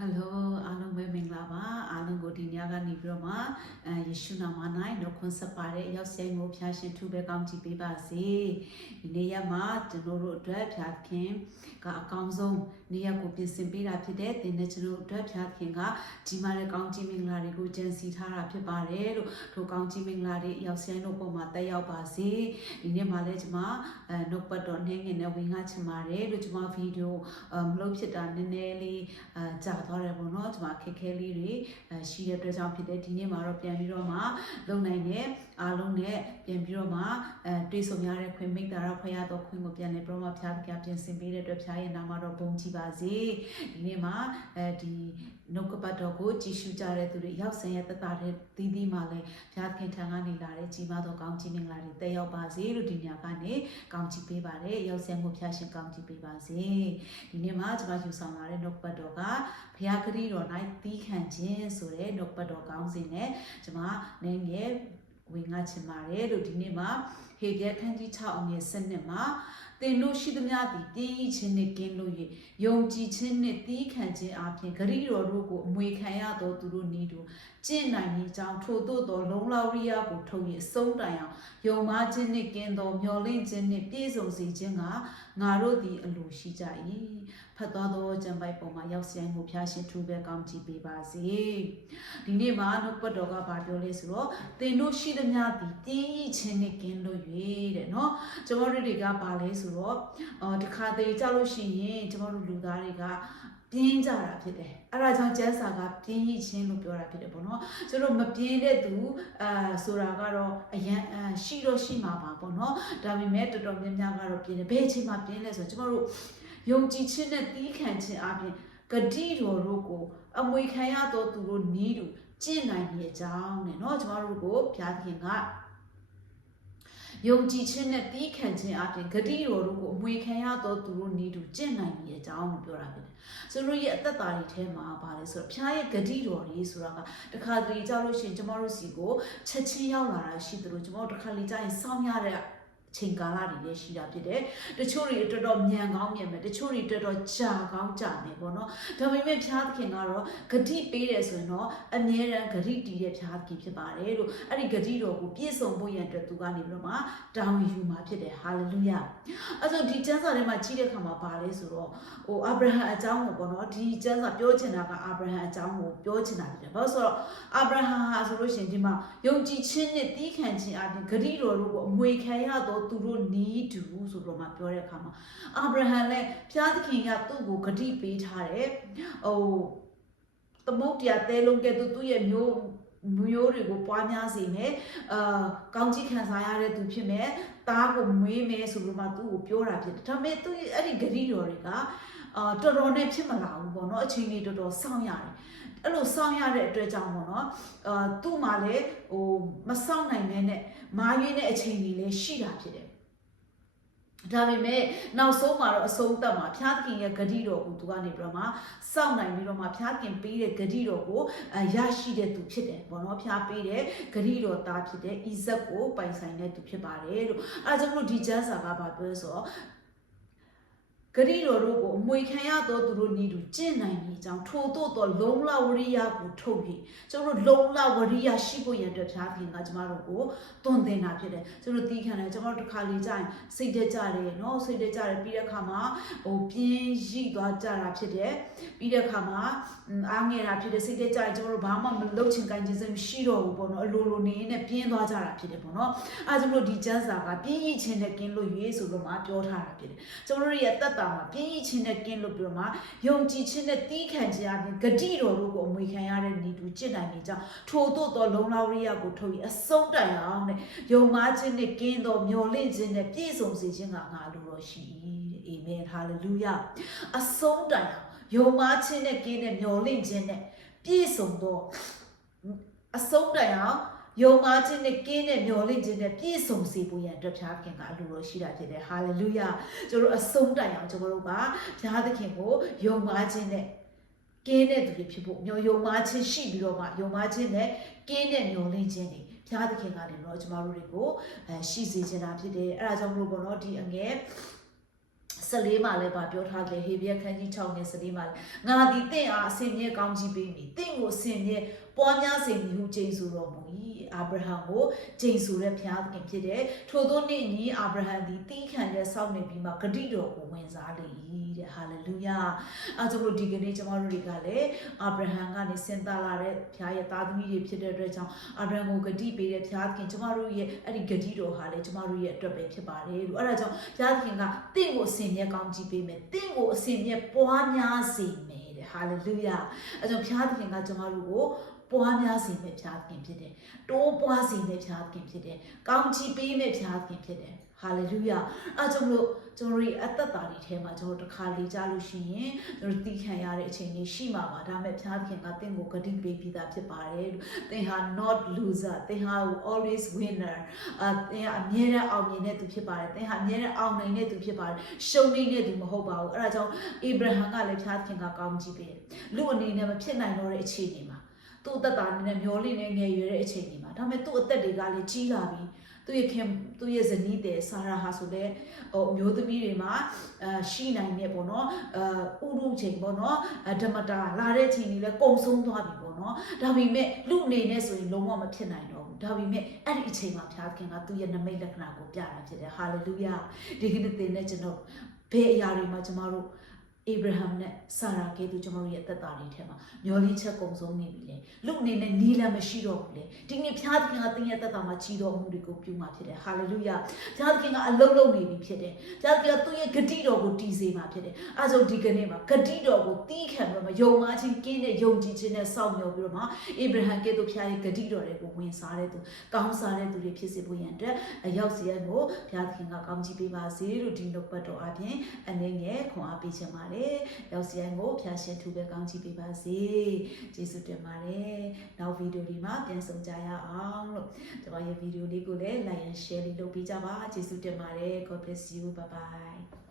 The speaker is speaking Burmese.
Hello, along with Minglava, along with Dinaga Nibroma, Yeshuna Manai, no consapare, your same of passion to be county paper say. Neyama, the Noro Drap Yard came, Kakanzo, Nia Copi Simpira Pidet, the natural Drap Yard Kinga, Timare County Minglari, good Jensi Tara Pipare, to County Minglari, Yoseno Poma, Tayao Basi, Inemalejma, no but on hang in a wing at Mare, which my video, Lopita Nelly, တော်တယ်ပေါ့နော်ဒီမှာခက်ခဲလေးတွေရှိတဲ့အတွက်ကြောင့်ဖြစ်တဲ့ဒီနေ့မှာတော့ပြန်ပြီးတော့မှလုံနိုင်တဲ့အားလုံးနဲ့ပြန်ပြီးတော့မှတွေ့ဆုံရတဲ့ခွင့်မိတာတော့ဖရာတော်ခွင့်ကိုပြန်လဲပြီးတော့မှဖရာတကပြင်ဆင်ပေးတဲ့အတွက်ဖရာရဲ့နာမတော်ဘုန်းကြီးပါစေဒီနေ့မှာဒီနှုတ်ကပတ်တော်ကိုကြည်ရှုကြတဲ့သူတွေရောက်ဆင်းရဲတတာတဲ့သီးသီးမှာလဲဖရာခင်ထံကနေလာတဲ့ကြီးမားသောကောင်းချီးမင်္ဂလာတွေတက်ရောက်ပါစေလို့ဒီညကနေကောင်းချီးပေးပါတယ်ရောက်ဆင်းမှုဖရာရှင်ကောင်းချီးပေးပါစေဒီနေ့မှာကျွန်မယူဆောင်လာတဲ့နှုတ်ကပတ်တော်ကဖရာဂတိတော်၌သီးခံခြင်းဆိုတဲ့နှုတ်ပတ်တော်ကောင်းစဉ်နဲ့ကျွန်မနိုင်ငယ်ဝင်ငါချင်ပါတယ်လို့ဒီနေ့မှာဟေပြခန်းကြီး6အငယ်7မှာသင်တို့ရှိသမျှသည်တည်ရခြင်းနှင့်ကင်းလို့၍ယုံကြည်ခြင်းနှင့်သီးခံခြင်းအပြင်ဂရိတော်တို့ကိုအမွေခံရသောသူတို့နီးတို့ကျင့်နိုင်ခြင်းကြောင့်ထို့သောလုံလောက်ရိယကိုထုတ်၍အဆုံးတိုင်အောင်ယုံမှားခြင်းနှင့်ကင်းသောမျှော်လင့်ခြင်းနှင့်ပြည့်စုံစေခြင်းကငါတို့သည်အလိုရှိကြ၏ဖတ်တော်သောကျမ်းပိုက်ပေါ်မှာရောက်ဆိုင်မှုဖျားရှင်ထူပဲကောင်းချီးပေးပါစေဒီနေ့မှာနှုတ်ပတ်တော်ကဘာပြောလဲဆိုတော့သင်တို့ရှိသမျှသည်တည်ရခြင်းနှင့်ကင်းလို့၍တဲ့နော်ကျွန်တော်တို့တွေကဘာလဲဆိုတော့တခါတည်းကြောက်လို့ရှိရင်ကျွန်တော်တို့လူသားတွေကပြင်းကြတာဖြစ်တယ်အဲ့ဒါကြောင့်ကျမ်းစာကပြင်းရခြင်းလို့ပြောတာဖြစ်တယ်ပေါ့နော်ကျွန်တော်မပြင်းတဲ့သူဆိုတာကတော့အရန်ရှိတော့ရှိမှာပါပေါ့နော်ဒါပေမဲ့တော်တော်များများကတော့ပြင်းတယ်ဘယ်အချိန်မှပြင်းလဲဆိုတော့ကျွန်တော်တို့ယုံကြည်ခြင်းနဲ့သီးခံခြင်းအပြင်ဂတိတော်တို့ကိုအမွေခံရသောသူတို့နီးတူကျင့်နိုင်တဲ့အကြောင်းနဲ့เนาะကျွန်တော်တို့ကိုဘုရားသခင်ကယုံကြည်ခြင်းနဲ့သီးခံခြင်းအပြင်ဂတိတော်တို့ကိုအမွေခံရသောသူတို့နီးတူကျင့်နိုင်တဲ့အကြောင်းကိုပြောတာဖြစ်တယ်။ဆိုတော့ရဲ့အသက်တာတွေထဲမှာပါလဲဆိုတော့ဘုရားရဲ့ဂတိတော်တွေဆိုတာကတခါတလေကြောက်လို့ရှိရင်ကျွန်တော်တို့စီကိုချက်ချင်းရောက်လာတာရှိသလိုကျွန်တော်တို့တခါလေကြာရင်စောင့်ရတဲ့ချိန်ကာလတွေလည်းရှိတာဖြစ်တယ်တချို့တွေတော်တော်မြန်ကောင်းမြန်မယ်တချို့တွေတော်တော်ကြာကောင်းကြာမယ်ပေါ့နော်ဒါပေမဲ့ဘုရားသခင်ကတော့ဂတိပေးတယ်ဆိုရင်တော့အမြဲတမ်းဂတိတည်တဲ့ဘုရားသခင်ဖြစ်ပါတယ်လို့အဲ့ဒီဂတိတော်ကိုပြည့်စုံဖို့ရန်အတွက်သူကနေပြီးတော့မှတောင်းယူမှာဖြစ်တယ်ဟာလေလုယာအဲ့ဆိုဒီကျမ်းစာထဲမှာကြီးတဲ့ခါမှာပါလဲဆိုတော့အာဗြဟံအကြောင်းကိုပေါ့နော်ဒီကျမ်းစာပြောချင်တာကအာဗြဟံအကြောင်းကိုပြောချင်တာဖြစ်တယ်ဘာလို့ဆိုတော့အာဗြဟံဟာဆိုလို့ရှိရင်ဒီမှာယုံကြည်ခြင်းနဲ့သီးခံခြင်းအပြင်ဂတိတော်တို့ကိုအမွေခံရသောသူတို့နီးတူဆိုတော့မှပြောတဲ့အခါမှာအာဗြဟံလည်းဘုရားသခင်ကသူ့ကိုဂတိပေးထားတယ်သမုတ်တရားတဲလုံးကဲ့သို့သူ့ရဲ့မျိုးတွေကိုပွားများစေမယ်ကောင်းကြီးခံစားရတဲ့သူဖြစ်မယ်သားကိုမွေးမယ်ဆိုလို့မှသူ့ကိုပြောတာဖြစ်တယ်ဒါပေမဲ့သူအဲ့ဒီဂတိတော်တွေကတော်တော်နဲ့ဖြစ်မလာဘူးပေါ့နော်အချိန်လေးတော်တော်စောင့်ရတယ်အဲ့လိုစောင့်ရတဲ့အတွက်ကြောင့်ပေါ့နော်သူ့မှာလည်းမစောင့်နိုင်တဲ့မာရွေးတဲ့အချိန်ကြီးလည်းရှိတာဖြစ်တယ်ဒါပေမဲ့နောက်ဆုံးမှာတော့အဆုံးသတ်မှာဘုရားသခင်ရဲ့ဂတိတော်ကိုသူကနေပြီးတော့မှစောင့်နိုင်ပြီးတော့မှဘုရားသခင်ပေးတဲ့ဂတိတော်ကိုရရှိတဲ့သူဖြစ်တယ်ပေါ့နော်ဘုရားပေးတဲ့ဂတိတော်သားဖြစ်တဲ့ဣဇက်ကိုပိုင်ဆိုင်တဲ့သူဖြစ်ပါတယ်လို့အဲဒါကြောင့်မို့ဒီကျမ်းစာကဘာပြောဆိုတော့ဂတိတော်တို့ကိုအမွေခံရသောသူတို့နီးတူကျင့်နိုင်ပြီးကြောင်းထို့သောလုံလဝရိယကိုထုတ်ပြီးကျွန်တော်တို့လုံလဝရိယရှိဖို့ရတဲ့ဘုရားခင်ကကျမတို့ကိုတွင်တင်တာဖြစ်တယ်ကျွန်တော်တီးခံတယ်ကျွန်တော်တို့တစ်ခါလေကြာရင်စိတ်တက်ကြတယ်เนาะစိတ်တက်ကြတယ်ပြီးတဲ့အခါမှာပြင်းရိသွားကြတာဖြစ်တယ်ပြီးတဲ့အခါမှာအားငယ်တာဖြစ်တယ်စိတ်တက်ကြရင်ကျွန်တော်တို့ဘာမှမလုပ်ချင်ကိုင်းချင်စိတ်မရှိတော့ဘူးပေါ့เนาะအလိုလိုနေနဲ့ပြင်းသွားကြတာဖြစ်တယ်ပေါ့เนาะအဲဒါကြောင့်မို့ဒီကျမ်းစာကပြင်းရိခြင်းနဲ့ကင်းလို့ရွေးဆိုလို့မှပြောထားတာဖြစ်တယ်ကျွန်တော်တို့ရဲ့တက်တာမှာပြင်းရိခြင်းနဲ့ကင်းလို့ပြောမှာယုံကြည်ခြင်းနဲ့တီးခံခြင်းအပြင်ဂတိတော်တို့ကိုအမွေခံရတဲ့နေတူကျင့်နိုင်နေကြောင်းထို့သောလုံလောက်ရိယကိုထုတ်ပြီးအဆုံးတိုင်အောင်နဲ့ယုံမှားခြင်းနဲ့ကင်းသောမျှော်လင့်ခြင်းနဲ့ပြည့်စုံစေခြင်းကငါလိုတော်ရှိတဲ့အာမင်ဟာလေလုယာအဆုံးတိုင်အောင်ယုံမှားခြင်းနဲ့ကင်းတဲ့မျှော်လင့်ခြင်းနဲ့ပြည့်စုံသောအဆုံးတိုင်အောင်ယုံမှားခြင်းနဲ့ကင်းတဲ့မျှော်လင့်ခြင်းနဲ့ပြည့်စုံစေဖို့ရန်အတွက်ဘုရားသခင်ကအလိုတော်ရှိတာဖြစ်တယ်ဟာလေလုယာကျွန်တော်တို့အဆုံးတိုင်အောင်ကျွန်တော်တို့ကဘုရားသခင်ကိုယုံမှားခြင်းနဲ့ကင်းတဲ့သူတွေဖြစ်ဖို့မျှော်ယုံမှားခြင်းရှိပြီးတော့မှယုံမှားခြင်းနဲ့ကင်းတဲ့မျှော်လင့်ခြင်းတွေဘုရားသခင်ကနေတော့ကျွန်တော်တို့တွေကိုရှိစေချင်တာဖြစ်တယ်အဲ့ဒါကြောင့်မို့ပေါ့နော်ဒီအငယ် 14မှာလည်းပြောထားတယ်ဟေဘရဲခန်းကြီး6နဲ့14မှာငါသည်တင့်အားအစဉ်မြဲကောင်းကြီးပေးမည်တင့်ကိုအစဉ်မြဲပွားများစေမည်ဟုကျိန်ဆိုတော်မူ၏အာဗြဟံကိုကျိန်ဆိုတဲ့ဘုရားသခင်ဖြစ်တယ်ထို့သောနေ့ညီအာဗြဟံသည်တီးခံတဲ့စောင့်နေပြီးမှဂတိတော်ကိုဝင်စားလေ၏တဲ့ဟာလေလုယာအဲကြောင့်လို့ဒီကနေ့ကျမတို့တွေကလည်းအာဗြဟံကနေဆင်းသက်လာတဲ့ဘုရားရဲ့သားသမီးတွေဖြစ်တဲ့အတွက်ကြောင့်အာဗြဟံကိုဂတိပေးတဲ့ဘုရားသခင်ကျမတို့ရဲ့အဲ့ဒီဂတိတော်ဟာလေကျမတို့ရဲ့အတွက်ပဲဖြစ်ပါတယ်လို့အဲ့ဒါကြောင့်ဘုရားသခင်ကတင့်ကိုအစဉ်မြဲကောင်းကြီးပေးမယ်တင့်ကိုအစဉ်မြဲပွားများစေမယ်တဲ့ဟာလေလုယာအဲကြောင့်ဘုရားသခင်ကကျမတို့ကိုပွားများစေမယ့်ဘုရားသခင်ဖြစ်တယ်တိုးပွားစေမယ့်ဘုရားသခင်ဖြစ်တယ်ကောင်းချီးပေးမယ့်ဘုရားသခင်ဖြစ်တယ်ဟာလေလုယာအဲကြောင့်မလို့ကျွန်တော်တို့အသက်တာတွေထဲမှာကျွန်တော်တစ်ခါလေကြားလို့ရှိရင်ကျွန်တော်တီးခံရတဲ့အချိန်ကြီးရှိမှာပါဒါပေမဲ့ဘုရားသခင်ကတင့်ကိုဂတိပေးပြီးသားဖြစ်ပါတယ်လို့သင်ဟာ not loser သင်ဟာ always winner သင်ဟာအမြဲတမ်းအောင်မြင်တဲ့သူဖြစ်ပါတယ်သင်ဟာအမြဲတမ်းအောင်နိုင်တဲ့သူဖြစ်ပါတယ်ရှုံးနေတဲ့သူမဟုတ်ပါဘူးအဲဒါကြောင့်အေဗြဟံကလည်းဘုရားသခင်ကကောင်းချီးပေးတယ်လူအနေနဲ့မဖြစ်နိုင်တော့တဲ့အခြေအနေမှာသူ့အသက်တာနဲ့မျောလင့်နေငယ်ရွယ်တဲ့အချိန်ကြီးမှာဒါပေမဲ့သူ့အသက်တွေကလည်းကြီးလာပြီသူ့ရဲ့ဇနီးတဲ့ဆာရာဟာဆိုတဲ့မျိုးသမီးတွေမှာရှိနိုင်တဲ့ပေါ့နော်ဥရုချိန်ပေါ့နော်ဓမ္မတာလာတဲ့ချိန်ကြီးလည်းကုံဆုံးသွားပြီပေါ့နော်ဒါပေမဲ့လူအနေနဲ့ဆိုရင်လုံးဝမဖြစ်နိုင်တော့ဘူးဒါပေမဲ့အဲ့ဒီအချိန်မှာဘုရားခင်ကသူ့ရဲ့နမိတ်လက္ခဏာကိုပြတာဖြစ်တယ်ဟာလေလုယာဒီကနေ့သင်နဲ့ကျွန်တော်ဘယ်အရာတွေမှာကျွန်တော်တို့အေဗြဟံနဲ့ဆာရာကဲသူကျွန်တော်တို့ရဲ့သက်တာတွေထဲမှာမျောလင်းချက်ကုံဆုံးနေပြီလေလူအနေနဲ့နီးလမ်းမရှိတော့ဘူးလေဒီနေ့ဘုရားသခင်ကသင်ရဲ့သက်တာမှာကြီးတော်မှုတွေကိုပြုမှာဖြစ်တယ်ဟာလေလုယာဘုရားသခင်ကအလုံးလုံးနေပြီဖြစ်တယ်ဘုရားသခင်ကသူ့ရဲ့ဂတိတော်ကိုတည်စေမှာဖြစ်တယ်အဲဒါဒီကနေ့မှာဂတိတော်ကိုတီးခံပြီးတော့ယုံမှချင်းကင်းတဲ့ယုံကြည်ခြင်းနဲ့စောင့်မျှော်ပြီးတော့မှအေဗြဟံကဲသူဘုရားရဲ့ဂတိတော်တွေကိုဝင်စားတဲ့သူကောင်းစားတဲ့သူတွေဖြစ်စေဖို့ရန်အတွက်ရောက်စီရန်ကိုဘုရားသခင်ကကောင်းချီးပေးပါစေလို့ဒီနှုတ်ပတ်တော်အပြင်အနေငယ်ခွန်အားပေးချင်ပါတယ်ရောက်စီရင်ကိုဖျားရှင်ထူပဲကောင်းချီးပေးပါစေကျေးဇူးတင်ပါတယ်နောက်ဗီဒီယိုဒီမှာပြန်ဆုံကြရအောင်လို့ကျွန်တော်ရဲ့ဗီဒီယိုလေးကိုလည်း like and share လေးလုပ်ပေးကြပါကျေးဇူးတင်ပါတယ် God bless you bye bye